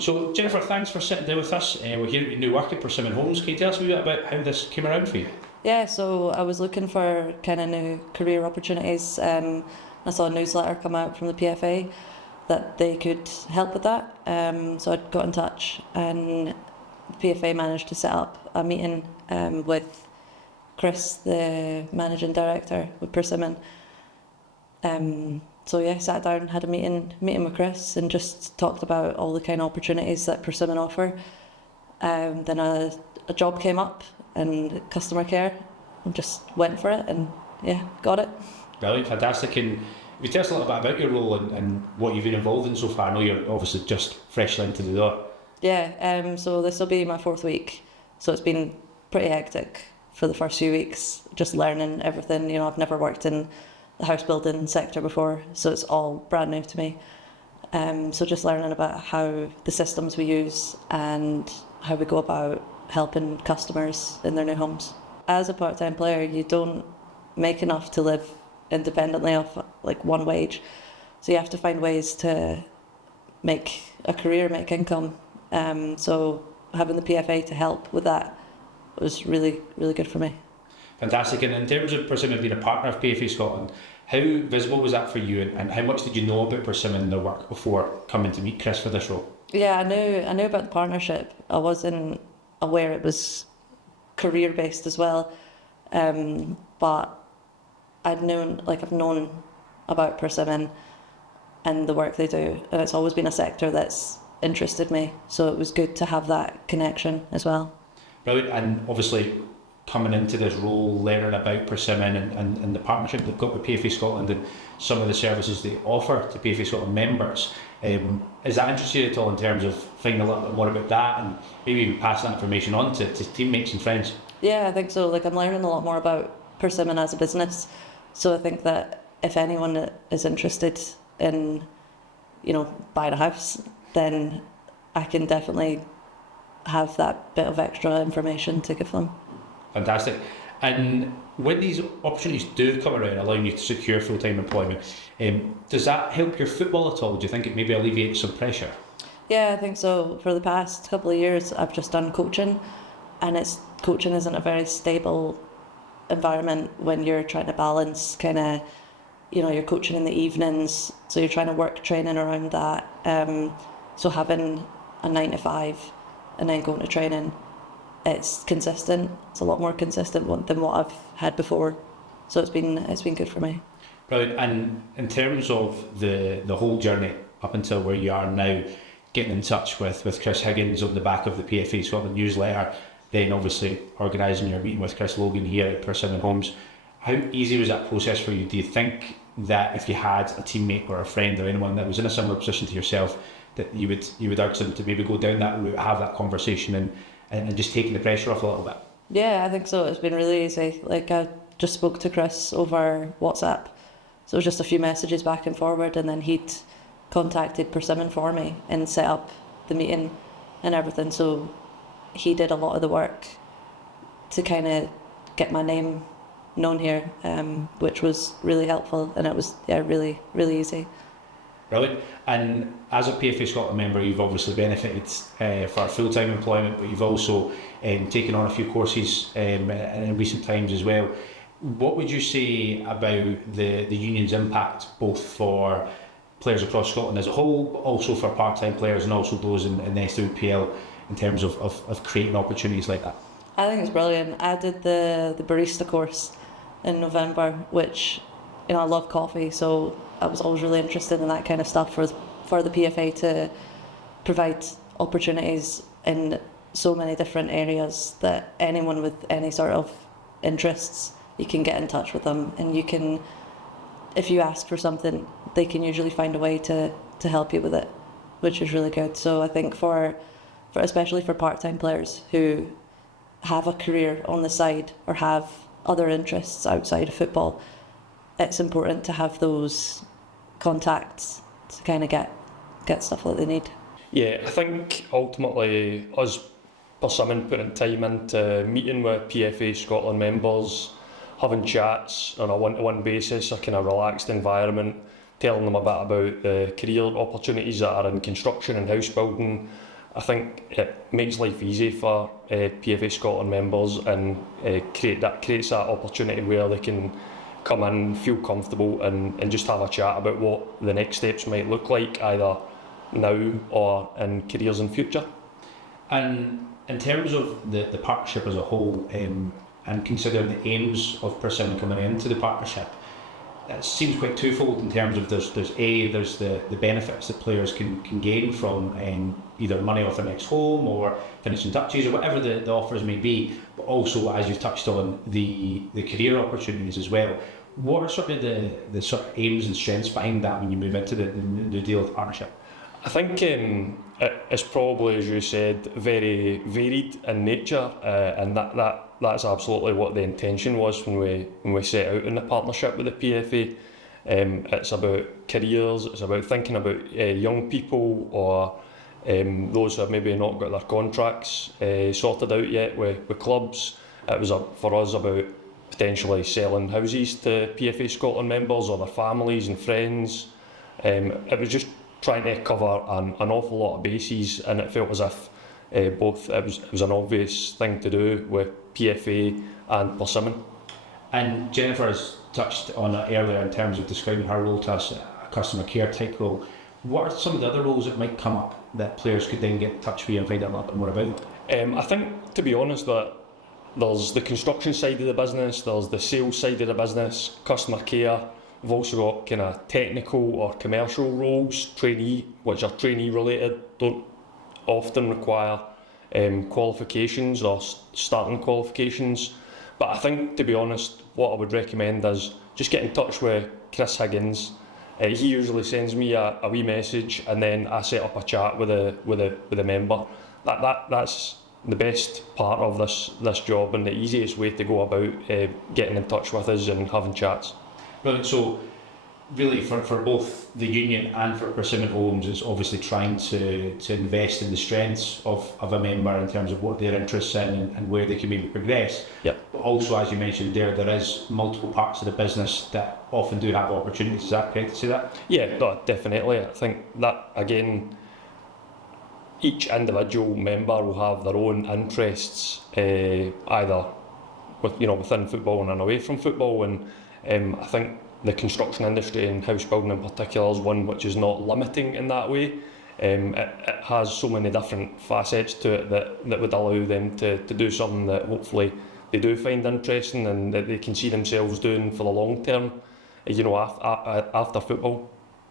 So Jennifer, thanks for sitting down with us. We're here at new work at Persimmon Homes. Can you tell us a wee bit about how this came around for you? Yeah, so I was looking for kind of new career opportunities. I saw a newsletter come out from the PFA that they could help with that. So I got in touch, and the PFA managed to set up a meeting with Chris, the managing director with Persimmon. So yeah, sat down, had a meeting with Chris, and just talked about all the kind of opportunities that Persimmon offer. Then a job came up in customer care, and just went for it, and yeah, got it. Brilliant, fantastic. And if you tell us a little bit about your role and what you've been involved in so far. I know you're obviously just freshly into the door. Yeah, so this will be my 4th week, so it's been pretty hectic for the first few weeks, just learning everything. You know, I've never worked in the house building sector before, so it's all brand new to me. So just learning about how the systems we use and how we go about helping customers in their new homes. As a part-time player, you don't make enough to live independently off like one wage, so you have to find ways to make a career, make income. So having the PFA to help with that was really, really good for me. Fantastic. And in terms of Persimmon being a partner of PFA Scotland, how visible was that for you, and how much did you know about Persimmon and their work before coming to meet Chris for this role? Yeah, I knew about the partnership. I wasn't aware it was career based as well, but I've known about Persimmon and the work they do, and it's always been a sector that's interested me, so it was good to have that connection as well. Brilliant. And obviously coming into this role, learning about Persimmon and the partnership they've got with PFA Scotland and some of the services they offer to PFA Scotland members, is that interesting at all in terms of finding a little bit more about that and maybe pass that information on to teammates and friends? Yeah, I think so. Like, I'm learning a lot more about Persimmon as a business, so I think that if anyone is interested in, you know, buying a house, then I can definitely have that bit of extra information to give them. Fantastic. And when these opportunities do come around, allowing you to secure full-time employment, does that help your football at all? Do you think it maybe alleviates some pressure? Yeah, I think so. For the past couple of years, I've just done coaching, and coaching isn't a very stable environment when you're trying to balance kind of, you know, you're coaching in the evenings, so you're trying to work training around that. So having a 9 to 5 and then going to training, it's consistent. It's a lot more consistent than what I've had before. So it's been good for me. Brilliant. And in terms of the whole journey up until where you are now, getting in touch with Chris Higgins on the back of the PFA Scotland newsletter, then obviously organising your meeting with Chris Logan here at Persimmon Homes, how easy was that process for you? Do you think that if you had a teammate or a friend or anyone that was in a similar position to yourself, that you would urge them to maybe go down that route, have that conversation and just taking the pressure off a little bit? Yeah, I think so. It's been really easy. Like, I just spoke to Chris over WhatsApp, so it was just a few messages back and forward, and then he'd contacted Persimmon for me and set up the meeting and everything. So he did a lot of the work to kind of get my name known here, which was really helpful, and it was really, really easy. Brilliant. And as a PFA Scotland member, you've obviously benefited for full-time employment, but you've also taken on a few courses in recent times as well. What would you say about the union's impact, both for players across Scotland as a whole, but also for part-time players and also those in the SWPL, in terms of creating opportunities like that? I think it's brilliant. I did the barista course in November, which, you know, I love coffee, so I was always really interested in that kind of stuff for the PFA to provide opportunities in so many different areas that anyone with any sort of interests, you can get in touch with them, and you can, if you ask for something, they can usually find a way to help you with it, which is really good. So I think for especially for part-time players who have a career on the side or have other interests outside of football, it's important to have those contacts to kind of get stuff that they need. Yeah, I think ultimately us Persimmon putting time into meeting with PFA Scotland members, having chats on a one-to-one basis, a kind of relaxed environment, telling them a bit about the career opportunities that are in construction and house building, I think it makes life easy for PFA Scotland members, and creates that opportunity where they can come in, feel comfortable, and just have a chat about what the next steps might look like, either now or in careers in future. And in terms of the partnership as a whole, and considering the aims of Persimmon coming into the partnership, it seems quite twofold in terms of there's the benefits that players can gain from either money off their next home or finishing touches or whatever the offers may be, but also, as you've touched on, the career opportunities as well. What are sort of the sort of aims and strengths behind that when you move into the deal with partnership? I think it's probably, as you said, very varied in nature, and that's absolutely what the intention was when we set out in the partnership with the PFA. It's about careers, it's about thinking about young people, or those who have maybe not got their contracts sorted out yet with clubs. It was for us about potentially selling houses to PFA Scotland members or their families and friends. It was just trying to cover an awful lot of bases, and it felt as if it was an obvious thing to do with PFA and Persimmon. And Jennifer has touched on it earlier in terms of describing her role to us, a customer care type role. What are some of the other roles that might come up that players could then get in touch with you and find out a little bit more about? I think, to be honest, that there's the construction side of the business, there's the sales side of the business, customer care. We've also got kind of technical or commercial roles, which are trainee related, don't often require qualifications or starting qualifications. But I think, to be honest, what I would recommend is just get in touch with Chris Higgins. He usually sends me a wee message, and then I set up a chat with a member. That's the best part of this job, and the easiest way to go about getting in touch with us and having chats. Brilliant. So really for both the union and for Persimmon Homes is obviously trying to invest in the strengths of a member in terms of what their interests in and where they can maybe progress. Yep. But also, as you mentioned there is multiple parts of the business that often do have opportunities. Is that correct to say that? Yeah, no, definitely. I think that, again, each individual member will have their own interests, either within football and away from football, and I think the construction industry and house building in particular is one which is not limiting in that way. It has so many different facets to it that would allow them to do something that hopefully they do find interesting and that they can see themselves doing for the long term, after football.